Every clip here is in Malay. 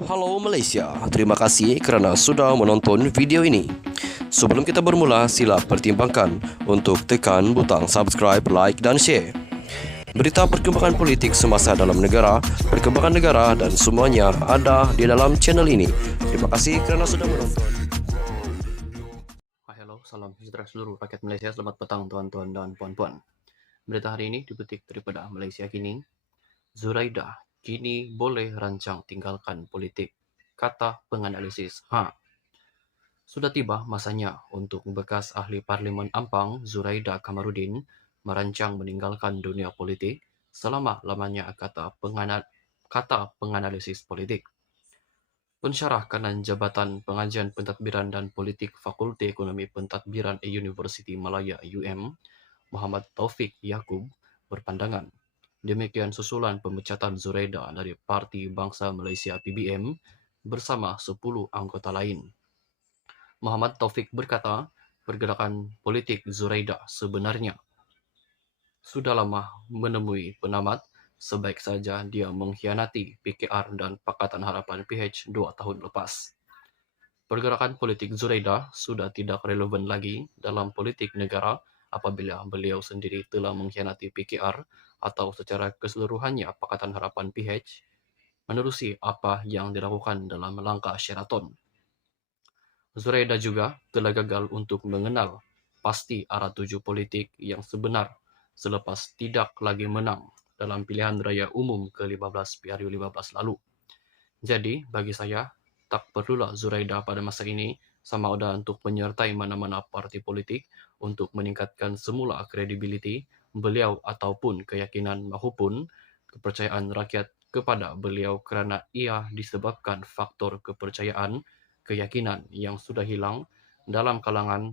Halo Malaysia, terima kasih kerana sudah menonton video ini. Sebelum kita bermula, sila pertimbangkan untuk tekan butang subscribe, like dan share. Berita perkembangan politik semasa dalam negara, perkembangan negara dan semuanya ada di dalam channel ini. Terima kasih kerana sudah menonton. Hello, salam sejahtera seluruh rakyat Malaysia. Selamat petang tuan-tuan dan puan-puan. Berita hari ini dipetik daripada Malaysia Kini. Zuraida kini boleh rancang tinggalkan politik, kata penganalisis. Sudah tiba masanya untuk bekas ahli Parlimen Ampang Zuraida Kamarudin merancang meninggalkan dunia politik selama-lamanya, kata penganalisis politik. Pensyarah kanan Jabatan Pengajian Pentadbiran dan Politik Fakulti Ekonomi Pentadbiran Universiti Malaya UM, Muhammad Taufik Yaakob, berpandangan demikian susulan pemecatan Zuraida dari Parti Bangsa Malaysia PBM bersama 10 anggota lain. Muhammad Taufik berkata, pergerakan politik Zuraida sebenarnya sudah lama menemui penamat. Sebaik saja dia mengkhianati PKR dan Pakatan Harapan PH 2 tahun lepas. Pergerakan politik Zuraida sudah tidak relevan lagi dalam politik negara apabila beliau sendiri telah mengkhianati PKR atau secara keseluruhannya Pakatan Harapan PH menerusi apa yang dilakukan dalam langkah Sheraton. Zuraida juga telah gagal untuk mengenal pasti arah tuju politik yang sebenar selepas tidak lagi menang dalam pilihan raya umum ke-15 PRU15 lalu. Jadi, bagi saya, tak perlulah Zuraida pada masa ini sama ada untuk menyertai mana-mana parti politik untuk meningkatkan semula kredibiliti beliau ataupun keyakinan maupun kepercayaan rakyat kepada beliau kerana ia disebabkan faktor kepercayaan, keyakinan yang sudah hilang dalam kalangan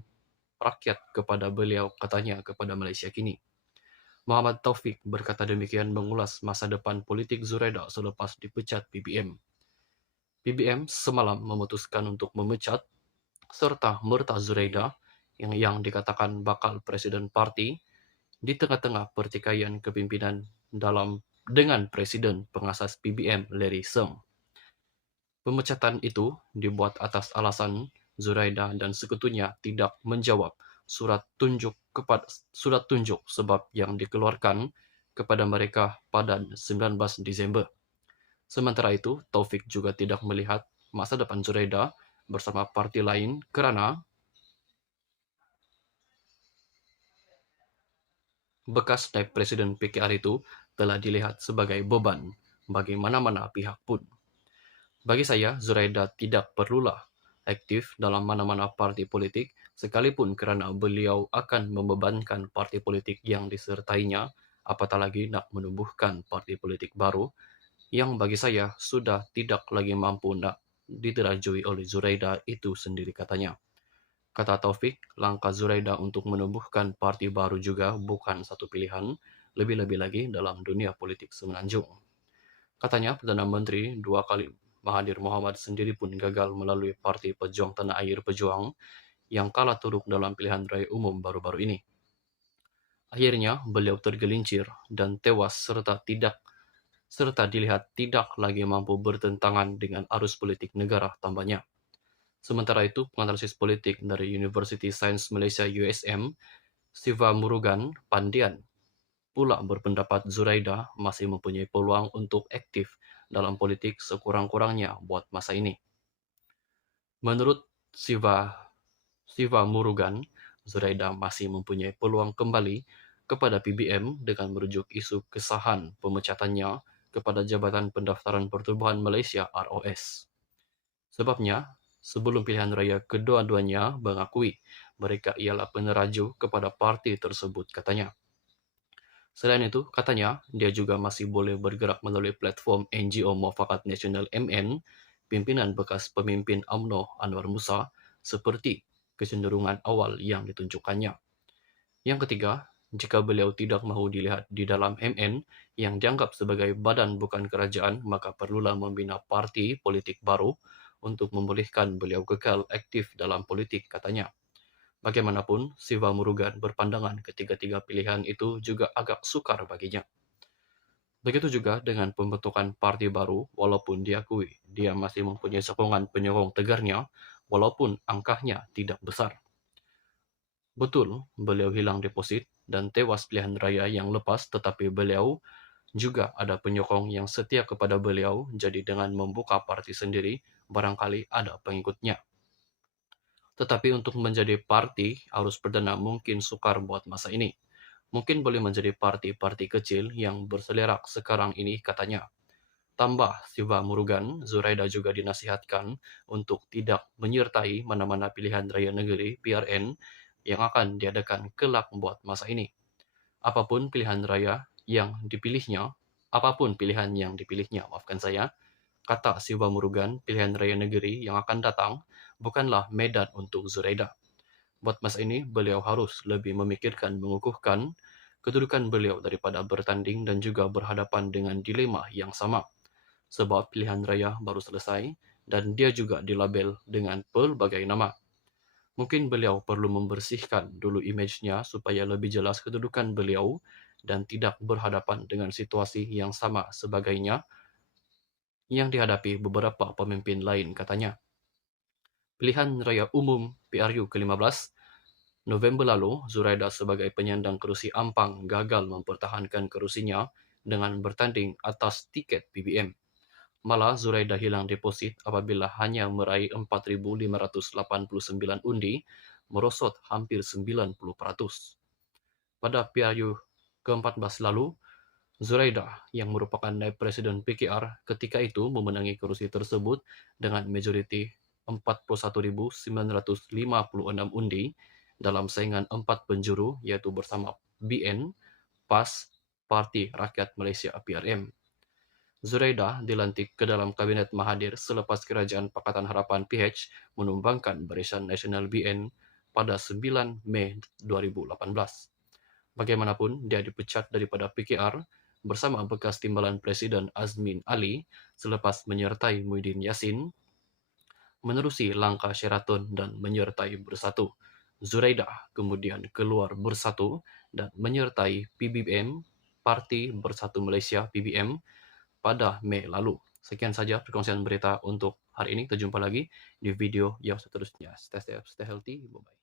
rakyat kepada beliau, katanya kepada Malaysia Kini. Muhammad Taufik berkata demikian mengulas masa depan politik Zuraida selepas dipecat PBM. PBM semalam memutuskan untuk memecat serta merta Zuraida yang dikatakan bakal presiden parti di tengah-tengah pertikaian kepimpinan dengan presiden pengasas PBM Larry Seng. Pemecatan itu dibuat atas alasan Zuraida dan sekutunya tidak menjawab surat tunjuk sebab yang dikeluarkan kepada mereka pada 19 Disember. Sementara itu, Taufik juga tidak melihat masa depan Zuraida bersama parti lain kerana bekas naib presiden PKR itu telah dilihat sebagai beban bagi mana-mana pihak pun. Bagi saya, Zuraida tidak perlulah aktif dalam mana-mana parti politik sekalipun kerana beliau akan membebankan parti politik yang disertainya, apatah lagi nak menumbuhkan parti politik baru yang bagi saya sudah tidak lagi mampu nak diterajui oleh Zuraida itu sendiri, katanya. Kata Taufik, langkah Zuraida untuk menumbuhkan parti baru juga bukan satu pilihan, lebih-lebih lagi dalam dunia politik semenanjung. Katanya, Perdana Menteri 2 kali Mahathir Mohamad sendiri pun gagal melalui Parti Pejuang Tanah Air Pejuang yang kalah teruk dalam pilihan raya umum baru-baru ini. Akhirnya, beliau tergelincir dan tewas serta dilihat tidak lagi mampu bertentangan dengan arus politik negara, tambahnya. Sementara itu, penganalisis politik dari University Science Malaysia USM, Siva Murugan Pandian, pula berpendapat Zuraida masih mempunyai peluang untuk aktif dalam politik sekurang-kurangnya buat masa ini. Menurut Siva Murugan, Zuraida masih mempunyai peluang kembali kepada PBM dengan merujuk isu kesahan pemecatannya kepada Jabatan Pendaftaran Pertubuhan Malaysia ROS. Sebabnya, sebelum pilihan raya kedua-duanya mengakui mereka ialah peneraju kepada parti tersebut, katanya. Selain itu, katanya, dia juga masih boleh bergerak melalui platform NGO Muafakat Nasional MN, pimpinan bekas pemimpin UMNO Anwar Musa, seperti kecenderungan awal yang ditunjukkannya. Yang ketiga, jika beliau tidak mahu dilihat di dalam MN yang dianggap sebagai badan bukan kerajaan, maka perlulah membina parti politik baru untuk membolehkan beliau kekal aktif dalam politik, katanya. Bagaimanapun, Siva Murugan berpandangan ketiga-tiga pilihan itu juga agak sukar baginya. Begitu juga dengan pembentukan partai baru, walaupun diakui dia masih mempunyai sokongan penyokong tegarnya, walaupun angkanya tidak besar. Betul, beliau hilang deposit dan tewas pilihan raya yang lepas, tetapi beliau juga ada penyokong yang setia kepada beliau, jadi dengan membuka parti sendiri, barangkali ada pengikutnya. Tetapi untuk menjadi parti, arus perdana mungkin sukar buat masa ini. Mungkin boleh menjadi parti-parti kecil yang berselerak sekarang ini katanya. Tambah Siva Murugan, Zuraida juga dinasihatkan untuk tidak menyertai mana-mana pilihan raya negeri (PRN) yang akan diadakan kelak buat masa ini. Apapun pilihan raya yang dipilihnya, apapun pilihan yang dipilihnya, maafkan saya, kata Siva Murugan, pilihan raya negeri yang akan datang bukanlah medan untuk Zuraida. Buat masa ini, beliau harus lebih memikirkan mengukuhkan kedudukan beliau daripada bertanding dan juga berhadapan dengan dilema yang sama. Sebab pilihan raya baru selesai dan dia juga dilabel dengan pelbagai nama. Mungkin beliau perlu membersihkan dulu imejnya supaya lebih jelas kedudukan beliau dan tidak berhadapan dengan situasi yang sama sebagainya yang dihadapi beberapa pemimpin lain katanya. Pilihan Raya Umum PRU ke-15 November lalu, Zuraida sebagai penyandang kerusi Ampang gagal mempertahankan kerusinya dengan bertanding atas tiket BBM. Malah Zuraida hilang deposit apabila hanya meraih 4.589 undi, merosot hampir 90%. Pada PRU ke-14 lalu, Zuraida, yang merupakan naib presiden PKR ketika itu memenangi kerusi tersebut dengan majoriti 41.956 undi dalam saingan 4 penjuru yaitu bersama BN, PAS, Parti Rakyat Malaysia PRM. Zuraida dilantik ke dalam Kabinet Mahathir selepas Kerajaan Pakatan Harapan PH menumbangkan Barisan Nasional BN pada 9 Mei 2018. Bagaimanapun, dia dipecat daripada PKR bersama bekas timbalan Presiden Azmin Ali selepas menyertai Muhyiddin Yassin menerusi langkah Sheraton dan menyertai Bersatu. Zuraida kemudian keluar Bersatu dan menyertai PBM, Parti Bersatu Malaysia (PBM) pada Mei lalu. Sekian saja perkongsian berita untuk hari ini. Kita jumpa lagi di video yang seterusnya. Stay safe, stay healthy. Bye-bye.